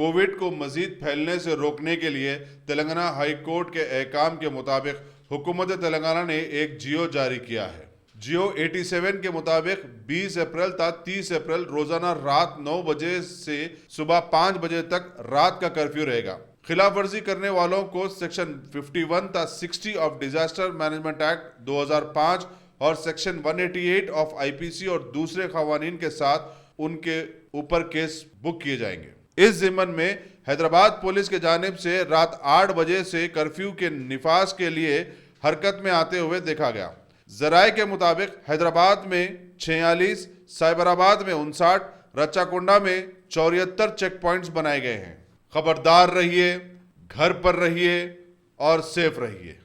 कोविड को मजीद फैलने से रोकने के लिए तेलंगाना हाई कोर्ट के अहकाम के मुताबिक हुकूमत तेलंगाना ने एक जियो जारी किया है। जियो 87 के मुताबिक 20 अप्रैल ता 30 अप्रैल रोजाना रात 9 बजे से सुबह 5 बजे तक रात का कर्फ्यू रहेगा। खिलाफ वर्जी करने वालों को सेक्शन 51 ता 60 ऑफ डिजास्टर मैनेजमेंट एक्ट 2005 और सेक्शन 188 ऑफ आईपीसी और दूसरे कवानीन के साथ उनके ऊपर केस बुक किए जाएंगे। इस जिम्मन में हैदराबाद पुलिस के जानिब से रात 8 बजे से कर्फ्यू के निफाज के लिए हरकत में आते हुए देखा गया। जराये के मुताबिक हैदराबाद में 46, साइबराबाद में 59, रच्चाकोंडा में 74 चेक पॉइंट्स बनाए गए हैं। खबरदार रहिए, घर पर रहिए और सेफ रहिए।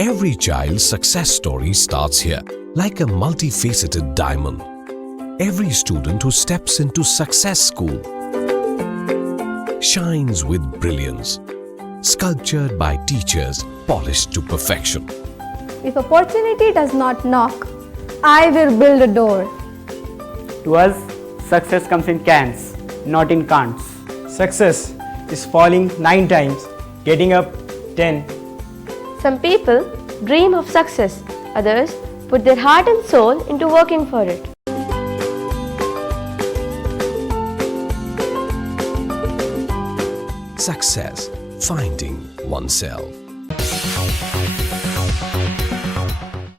Every child's success story starts here, like a multifaceted diamond. Every student who steps into Success School shines with brilliance, sculptured by teachers polished to perfection. If opportunity does not knock, I will build a door. To us, success comes in cans, not in can'ts. Success is falling 9 times, getting up 10. Some people dream of success, others put their heart and soul into working for it. Success, finding oneself.